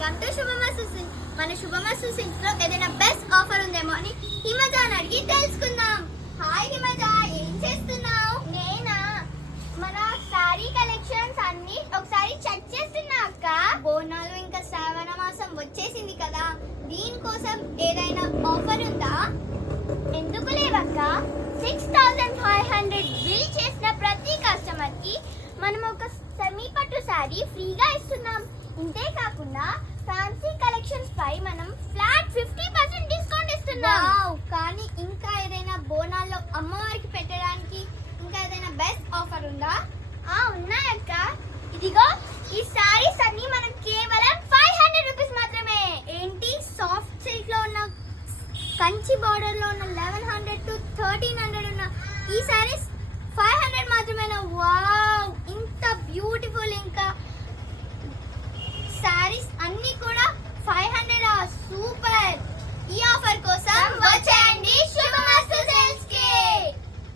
Welcome to Subhamastu silks. మన శుభమస్తు silks లో ఏదైనా బెస్ట్ ఆఫర్ ఉందేమో అని హిమజాని అడిగి తెలుసుకుందాం. హాయ్ హిమజ, ఏం చేస్తున్నావు? నేనా, మన సారీ కలెక్షన్స్ అన్ని ఒకసారి చెక్ చేస్తున్నా అక్క. బోనాలు ఇంకా శ్రావణ మాసం వచ్చేసింది కదా, దీనికోసం ఏదైనా ఆఫర్ ఉందా? ఎందుకు లేవక్క, 6500 బిల్ చేసిన ప్రతి కస్టమర్ కి మనం ఒక సెమీ పట్టు సారీ ఫ్రీగా ఇస్తున్నాం. ఇంతే కాకుండా ఫ్యాన్సీ కలెక్షన్స్ పై మనం ఫ్లాట్ 50% డిస్కౌంట్ ఇస్తున్నాం. కానీ ఇంకా ఏదైనా బోనాల్లో అమ్మవారికి పెట్టడానికి ఇంకా ఏదైనా బెస్ట్ ఆఫర్ ఉందా? ఉన్నాయక్క. ఇదిగో ఈ సారీస్ అన్ని మనం కేవలం 500 రూపీస్ మాత్రమే. ఏంటి, సాఫ్ట్ సిల్క్ లో ఉన్న కంచి బార్డర్ లో ఉన్న 1100 to 1300 ఉన్న ఈ సారీస్ 500 మాత్రమేనా? వావ్,